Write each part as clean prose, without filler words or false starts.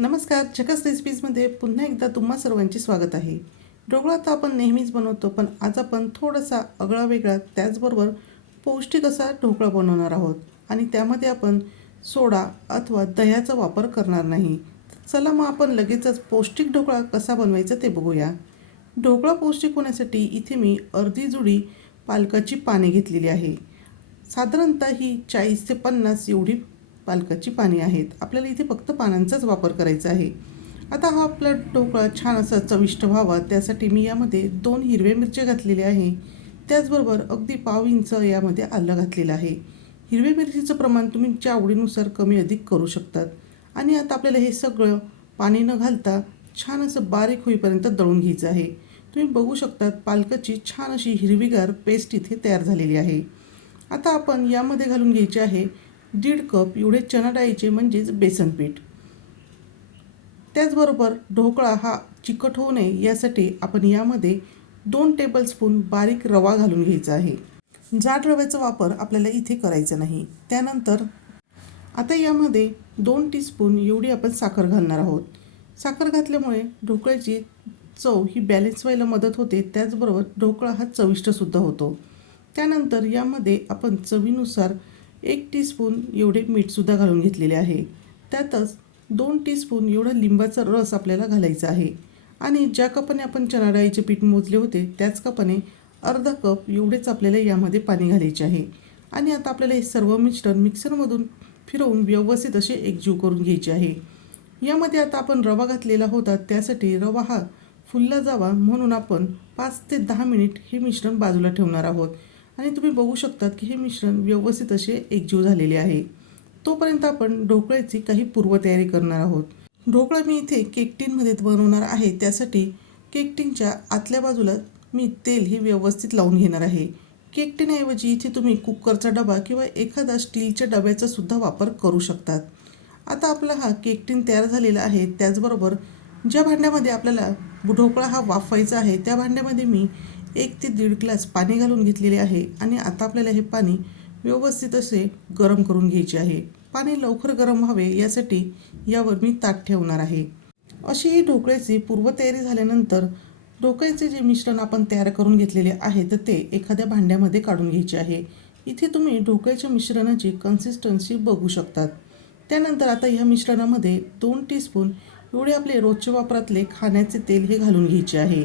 नमस्कार. झकास रेसिपीजमध्ये पुन्हा एकदा तुम्हा सर्वांचे स्वागत आहे. ढोकळा तर आपण नेहमीच बनवतो, पण आज आपण थोडासा आगळा वेगळा त्याचबरोबर पौष्टिक असा ढोकळा बनवणार आहोत आणि त्यामध्ये आपण सोडा अथवा दह्याचा वापर करणार नाही. चला मग आपण लगेचच पौष्टिक ढोकळा कसा बनवायचा ते बघूया. ढोकळा पौष्टिक होण्यासाठी इथे मी अर्धी जुडी पालकाची पाने घेतलेली आहे. साधारणतः ही 40 ते 50 एवढी पालकाची पाने आहेत. आपल्याला इथे फक्त पानांचाच वापर करायचा आहे. आता हा आपला ढोकळा छान असा चविष्ट व्हावा त्यासाठी मी यामध्ये 2 हिरव्या मिरच्या घातलेल्या आहे. त्याचबरोबर अगदी पाव इंच यामध्ये आलं घातलेलं आहे. हिरव्या मिरचीचं प्रमाण तुम्ही तुमच्या आवडीनुसार कमी अधिक करू शकतात. आणि आता आपल्याला हे सगळं पाणी न घालता छान असं बारीक होईपर्यंत दळून घ्यायचं आहे. तुम्ही बघू शकतात पालकाची छान अशी हिरवीगार पेस्ट इथे तयार झालेली आहे. आता आपण यामध्ये घालून घ्यायचे आहे 1.5 कप एवढे चणा डाळीचे म्हणजेच बेसन पीठ. त्याचबरोबर ढोकळा हा चिकट होऊ नये यासाठी आपण यामध्ये 2 टेबलस्पून बारीक रवा घालून घ्यायचा आहे. जाड रव्याचा वापर आपल्याला इथे करायचा नाही. त्यानंतर आता यामध्ये 2 टीस्पून एवढी आपण साखर घालणार आहोत. साखर घातल्यामुळे ढोकळ्याची चव ही बॅलन्स व्हायला मदत होते. त्याचबरोबर ढोकळा हा चविष्टसुद्धा होतो. त्यानंतर यामध्ये आपण चवीनुसार 1 टीस्पून एवढे मीठसुद्धा घालून घेतलेले आहे. त्यातच 2 टीस्पून एवढा लिंबाचा रस आपल्याला घालायचा आहे. आणि ज्या कपाने आपण चणा डाळीचे पीठ मोजले होते त्याच कपाने अर्धा कप एवढेच आपल्याला यामध्ये पाणी घालायचे आहे. आणि आता आपल्याला हे सर्व मिश्रण मिक्सरमधून फिरवून व्यवस्थित असे एकजीव करून घ्यायचे आहे. यामध्ये आता आपण रवा घातलेला होता त्यासाठी रवा हा फुलला जावा म्हणून आपण 5 ते 10 मिनिट हे मिश्रण बाजूला ठेवणार आहोत. आणि तुम्ही बघू शकतात की हे मिश्रण व्यवस्थित असे एकजीव झालेले आहे. तोपर्यंत आपण ढोकळ्याची काही पूर्वतयारी करणार आहोत. ढोकळा मी इथे केक टिनमध्ये बनवणार आहे. त्यासाठी केक टिनच्या आतल्या बाजूला मी तेल हे व्यवस्थित लावून घेणार आहे. केक टिनऐवजी इथे तुम्ही कुकरचा डबा किंवा एखादा स्टीलच्या डब्याचा सुद्धा वापर करू शकतात. आता आपला हा केक टिन तयार झालेला आहे. त्याचबरोबर ज्या भांड्यामध्ये आपल्याला ढोकळा हा वाफवायचा आहे त्या भांड्यामध्ये मी 1 ते 1.5 ग्लास पाणी घालून घेतलेले आहे. आणि आता आपल्याला हे पाणी व्यवस्थित असे गरम करून घ्यायचे आहे. पाणी लवकर गरम व्हावे यासाठी यावर मी ताट ठेवणार आहे. अशी ही ढोकळ्याची पूर्वतयारी झाल्यानंतर ढोकळ्याचे जे मिश्रण आपण तयार करून घेतलेले आहे तर ते एखाद्या भांड्यामध्ये काढून घ्यायचे आहे. इथे तुम्ही ढोकळ्याच्या मिश्रणाची कन्सिस्टन्सी बघू शकतात. त्यानंतर आता ह्या मिश्रणामध्ये 2 टीस्पून एवढे आपले रोजच्या वापरातले खाण्याचे तेल हे घालून घ्यायचे आहे.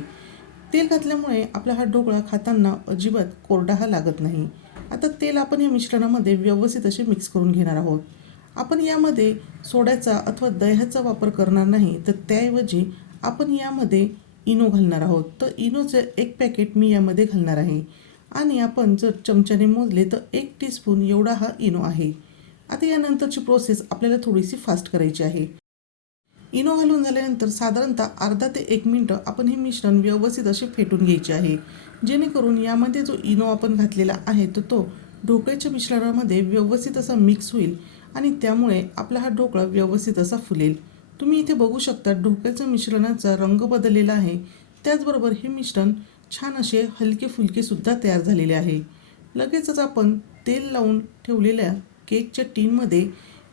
तेल घातल्यामुळे आपला हा ढोकळा खाताना अजिबात कोरडा हा लागत नाही. आता तेल आपण या मिश्रणामध्ये व्यवस्थित असे मिक्स करून घेणार आहोत. आपण यामध्ये सोड्याचा अथवा दह्याचा वापर करणार नाही तर त्याऐवजी आपण यामध्ये इनो घालणार आहोत. तर इनोचं 1 पॅकेट मी यामध्ये घालणार आहे. आणि आपण जर चमच्याने मोजले तर 1 टीस्पून एवढा हा इनो आहे. आता यानंतरची प्रोसेस आपल्याला थोडीशी फास्ट करायची आहे. इनो घालून झाल्यानंतर साधारणतः अर्धा ते 1 मिनटं आपण हे मिश्रण व्यवस्थित असे फेटून घ्यायचे आहे. जेणेकरून यामध्ये जो इनो आपण घातलेला आहे तर तो ढोकळ्याच्या मिश्रणामध्ये व्यवस्थित असा मिक्स होईल आणि त्यामुळे आपला हा ढोकळा व्यवस्थित असा फुलेल. तुम्ही इथे बघू शकता ढोकळ्याच्या मिश्रणाचा रंग बदललेला आहे. त्याचबरोबर हे मिश्रण छान असे हलके फुलकेसुद्धा तयार झालेले आहे. लगेचच आपण तेल लावून ठेवलेल्या केकच्या टीनमध्ये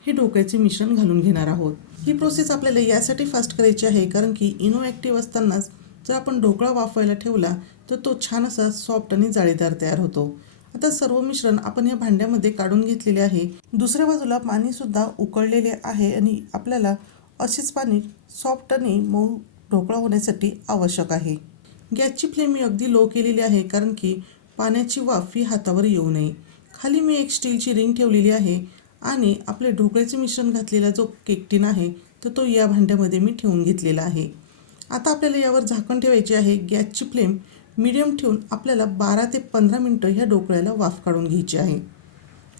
हे ढोकळ्याचे मिश्रण घालून घेणार आहोत. ही प्रोसेस आपल्याला यासाठी फास्ट करायची आहे कारण की इनो ॲक्टिव्ह असतानाच जर आपण ढोकळा वाफवायला ठेवला तर तो छान असा सॉफ्ट आणि जाळीदार तयार होतो. आता सर्व मिश्रण आपण या भांड्यामध्ये काढून घेतलेले आहे. दुसऱ्या बाजूला पाणीसुद्धा उकळलेले आहे आणि आपल्याला असेच पाणी सॉफ्ट आणि मऊ ढोकळा होण्यासाठी आवश्यक आहे. गॅसची फ्लेम मी अगदी लो केलेली आहे कारण की पाण्याची वाफ ही हातावर येऊ नये. खाली मी एक स्टीलची रिंग ठेवलेली आहे आणि आपले ढोकळ्याचे मिश्रण घातलेला जो केक टिन आहे तर तो या भांड्यामध्ये मी ठेवून घेतलेला आहे. आता आपल्याला यावर झाकण ठेवायचे आहे. गॅसची फ्लेम मीडियम ठेवून आपल्याला 12 ते 15 मिनटं ह्या ढोकळ्याला वाफ काढून घ्यायची आहे.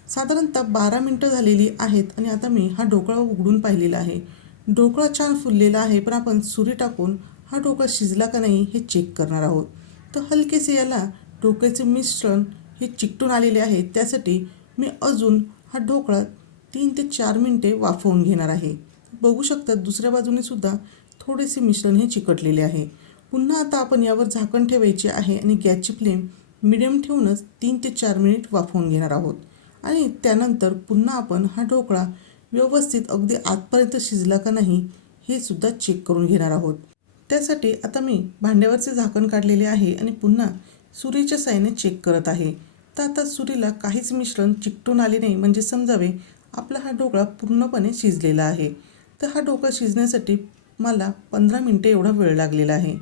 साधारणतः 12 मिनटं झालेली आहेत आणि आता मी हा ढोकळा उघडून पाहिलेला आहे. ढोकळा छान फुललेला आहे पण आपण सुरी टाकून हा ढोकळा शिजला का नाही हे चेक करणार आहोत. तर हलकेसे याला ढोकळ्याचे मिश्रण हे चिकटून आलेले आहे. त्यासाठी मी अजून हा ढोकळा 3 ते 4 मिनटे वाफवून घेणार आहे. बघू शकता दुसऱ्या बाजूने सुद्धा थोडेसे मिश्रण हे चिकटलेले आहे. पुन्हा आता आपण यावर झाकण ठेवायचे आहे आणि गॅसची फ्लेम मिडियम ठेवूनच 3 ते 4 मिनिट वाफवून घेणार आहोत. आणि त्यानंतर पुन्हा आपण हा ढोकळा व्यवस्थित अगदी आतपर्यंत शिजला का नाही हे सुद्धा चेक करून घेणार आहोत. त्यासाठी आता मी भांड्यावरचे झाकण काढलेले आहे आणि पुन्हा सुरीच्या साहाय्याने चेक करत आहे. तर आता सुरीला काहीच मिश्रण चिकटून आले नाही, म्हणजे समजावे आपला हा ढोकळा पूर्णपणे शिजलेला आहे. तर हा ढोकळा शिजण्यासाठी मला 15 मिनटे एवढा वेळ लागलेला आहे.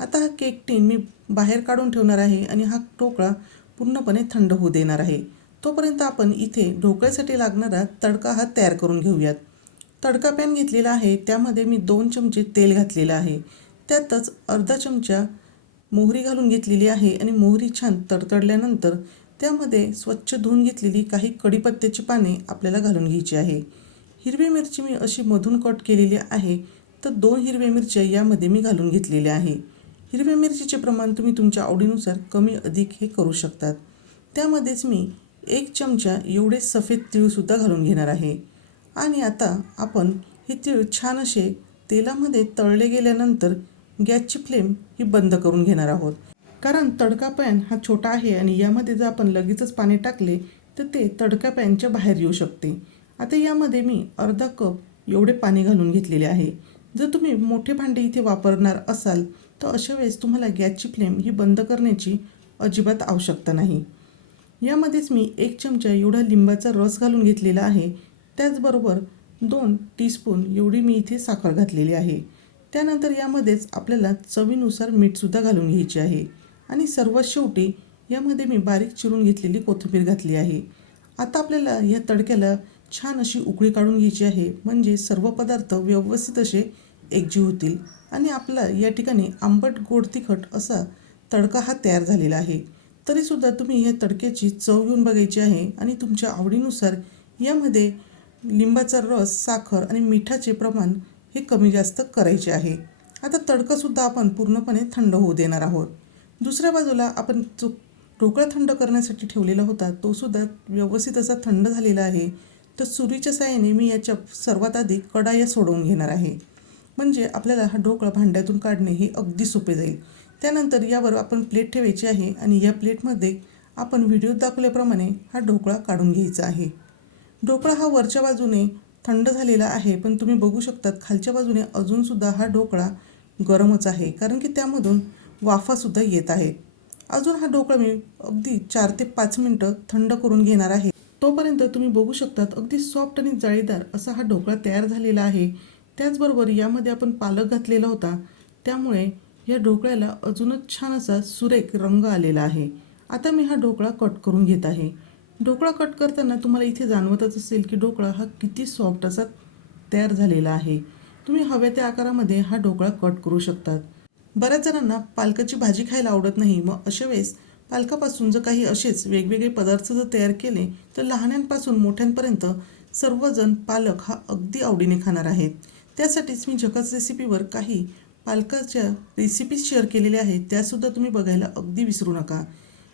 आता हा केक टीन मी बाहेर काढून ठेवणार आहे आणि हा ढोकळा पूर्णपणे थंड होऊ देणार आहे. तोपर्यंत आपण इथे ढोकळ्यासाठी लागणारा तडका हा तयार करून घेऊयात. तडका पॅन घेतलेला आहे, त्यामध्ये मी 2 चमचे तेल घातलेलं आहे. त्यातच अर्धा चमचा मोहरी घालून घेतलेली आहे आणि मोहरी छान तडतडल्यानंतर त्यामध्ये स्वच्छ धुवून घेतलेली काही कढीपत्त्याची पाने आपल्याला घालून घ्यायची आहे. हिरवी मिरची मी अशी मधून कट केलेली आहे, तर 2 हिरव्या मिरच्या यामध्ये मी घालून घेतलेल्या आहे. हिरव्या मिरचीचे प्रमाण तुम्ही तुमच्या आवडीनुसार कमी अधिक हे करू शकतात. त्यामध्येच मी 1 चमचा एवढे सफेद तीळसुद्धा घालून घेणार आहे. आणि आता आपण हे तीळ छान असे तेलामध्ये तळले गेल्यानंतर गॅसची फ्लेम ही बंद करून घेणार आहोत. कारण तडका पॅन हा छोटा आहे आणि यामध्ये जर आपण लगेचच पाणी टाकले तर ते तडका पॅनच्या बाहेर येऊ शकते. आता यामध्ये मी अर्धा कप एवढे पाणी घालून घेतलेले आहे. जर तुम्ही मोठे भांडे इथे वापरणार असाल तर अशा वेळेस तुम्हाला गॅसची फ्लेम ही बंद करण्याची अजिबात आवश्यकता नाही. यामध्येच मी 1 चमचा एवढा लिंबाचा रस घालून घेतलेला आहे. त्याचबरोबर 2 टीस्पून एवढी मी इथे साखर घातलेली आहे. त्यानंतर यामध्येच आपल्याला चवीनुसार मीठसुद्धा घालून घ्यायचे आहे. आणि सर्वात शेवटी यामध्ये मी बारीक चिरून घेतलेली कोथिंबीर घातली आहे. आता आपल्याला या तडक्याला छान अशी उकळी काढून घ्यायची आहे, म्हणजे सर्व पदार्थ व्यवस्थित असे एकजीव होतील आणि आपला या ठिकाणी आंबट गोड तिखट असा तडका हा तयार झालेला आहे. तरीसुद्धा तुम्ही या तडक्याची चव घेऊन बघायची आहे आणि तुमच्या आवडीनुसार यामध्ये लिंबाचा रस, साखर आणि मिठाचे प्रमाण हे कमी जास्त करायचे आहे. आता तडकासुद्धा आपण पूर्णपणे थंड होऊ देणार आहोत. दुसऱ्या बाजूला आपण जो ढोकळा थंड करण्यासाठी ठेवलेला होता तोसुद्धा व्यवस्थित असा थंड झालेला आहे. तर सुरीच्या साहाय्याने मी याच्या सर्वात आधी कढाया सोडवून घेणार आहे, म्हणजे आपल्याला हा ढोकळा भांड्यातून काढणे हे अगदी सोपे जाईल. त्यानंतर यावर आपण प्लेट ठेवायची आहे आणि या प्लेटमध्ये आपण व्हिडिओत दाखवल्याप्रमाणे हा ढोकळा काढून घ्यायचा आहे. ढोकळा हा वरच्या बाजूने थंड झालेला आहे, पण तुम्ही बघू शकतात खालच्या बाजूने अजूनसुद्धा हा ढोकळा गरमच आहे, कारण की त्यामधून वाफासुद्धा येत आहेत. अजून हा ढोकळा मी अगदी 4 ते 5 मिनटं थंड करून घेणार आहे. तोपर्यंत तुम्ही बघू शकतात अगदी सॉफ्ट आणि जाळीदार असा हा ढोकळा तयार झालेला आहे. त्याचबरोबर यामध्ये आपण पालक घातलेला होता, त्यामुळे या ढोकळ्याला अजूनच छान असा सुरेख रंग आलेला आहे. आता मी हा ढोकळा कट करून घेत आहे. ढोकळा कट करताना तुम्हाला इथे जाणवतच असेल की ढोकळा हा किती सॉफ्ट असा तयार झालेला आहे. तुम्ही हव्या त्या आकारामध्ये हा ढोकळा कट करू शकतात. बऱ्याच जणांना पालकाची भाजी खायला आवडत नाही, मग अशा वेळेस पालकापासून जर काही असेच वेगवेगळे पदार्थ जर तयार केले तर लहानांपासून मोठ्यांपर्यंत सर्वजण पालक हा अगदी आवडीने खाणार आहेत. त्यासाठीच मी झकास रेसिपीवर काही पालकाच्या रेसिपीज शेअर केलेल्या आहेत, त्यासुद्धा तुम्ही बघायला अगदी विसरू नका.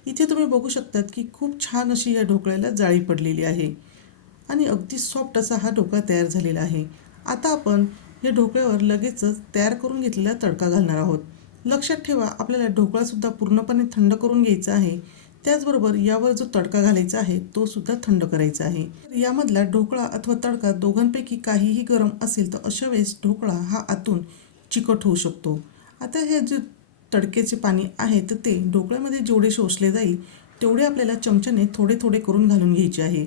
इथे तुम्ही बघू शकतात की खूप छान अशी या ढोकळ्याला जाळी पडलेली आहे आणि अगदी सॉफ्ट असा हा ढोकळा तयार झालेला आहे. आता आपण या ढोकळ्यावर लगेचच तयार करून घेतलेला तडका घालणार आहोत. लक्षात ठेवा आपल्याला ढोकळासुद्धा पूर्णपणे थंड करून घ्यायचा आहे. त्याचबरोबर यावर जो तडका घालायचा आहे तो सुद्धा थंड करायचा आहे. यामधला ढोकळा अथवा तडका दोघांपैकी काहीही गरम असेल तर अशा वेळेस ढोकळा हा आतून चिकट होऊ शकतो. आता हे जे तडक्याचे पाणी आहे तर ते ढोकळ्यामध्ये जेवढे शोषले जाईल तेवढे आपल्याला चमच्याने थोडे थोडे करून घालून घ्यायचे आहे.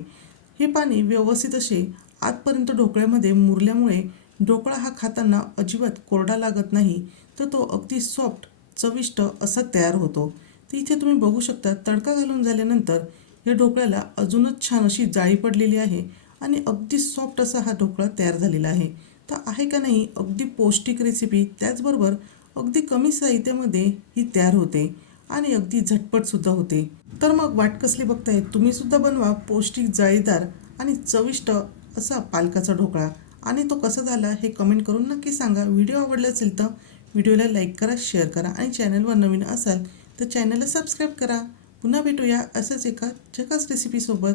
हे पाणी व्यवस्थित असे आतपर्यंत ढोकळ्यामध्ये मुरल्यामुळे ढोकळा हा खाताना अजिबात कोरडा लागत नाही, तर तो अगदी सॉफ्ट चविष्ट असा तयार होतो. तर इथे तुम्ही बघू शकता तडका घालून झाल्यानंतर या ढोकळ्याला अजूनच छान अशी जाळी पडलेली आहे आणि अगदी सॉफ्ट असा हा ढोकळा तयार झालेला आहे. तर आहे का नाही अगदी पौष्टिक रेसिपी, त्याचबरोबर अगदी कमी साहित्यामध्ये ही तयार होते आणि अगदी झटपटसुद्धा होते. तर मग वाट कसली बघताय, तुम्हीसुद्धा बनवा पौष्टिक, जाळीदार आणि चविष्ट असा पालकाचा ढोकळा. आणि तो कसा झाला हे कमेंट करून नक्की सांगा. व्हिडिओ आवडला असेल तर व्हिडिओला लाईक करा, शेअर करा आणि चॅनलवर नवीन असाल तर चॅनलला सबस्क्राईब करा. पुन्हा भेटूया असंच एका झकास रेसिपीसोबत.